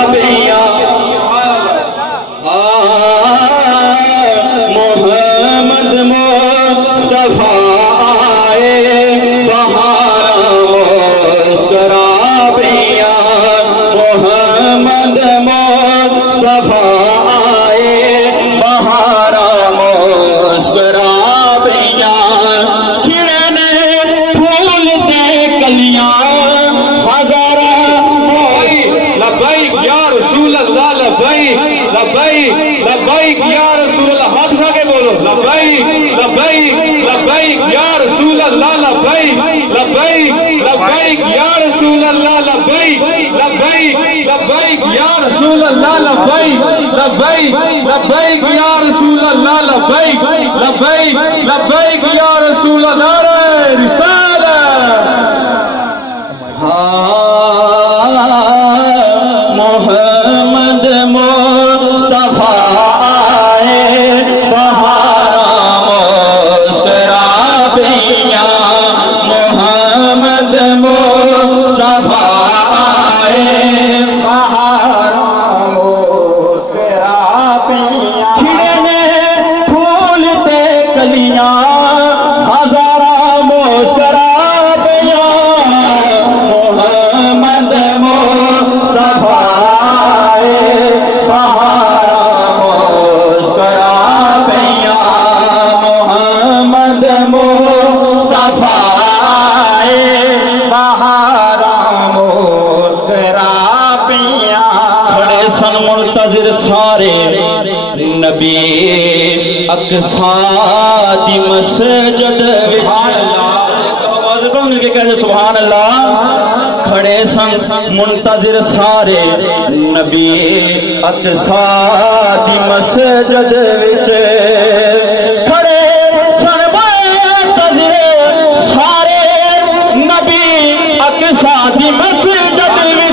شرابیاں محمد مصطفیٰ آئے بہارا مسکرابیاں محمد مصطفیٰ آئے بہارا مسکرابیاں کھڑنے پھول دے کلیاں ہزارہ لبیک یا رسول اللہ لبیک لبیک لبیک یا رسول اللہ ہاتھ اٹھا کے بولو لبیک لبیک لبیک یا رسول اللہ لبیک لبیک لبیک یا رسول اللہ لبیک لبیک لبیک یا رسول اللہ لبیک لبیک لبیک یا رسول اللہ لبیک لبیک لبیک یا رسول اللہ رسالت محمد مصطفیٰ آئے بہارا مسکرابیاں محمد مصطفیٰ آئے بہارا مسکرابیاں کھڑنے پھول دے کلیاں ہزارہ مسکرابیاں محمد مصطفیٰ آئے بہارا مسکرابیاں محمد مصطفیٰ آئے بہارا مسکرابیاں کھڑے سن منتظر سارے نبی اقصیٰ دی مسجد سبحان اللہ کھڑے سن منتظر سارے نبی اقصیٰ دی مسجد وچ کھڑے سن منتظر سارے نبی اقصیٰ دی مسجد وچ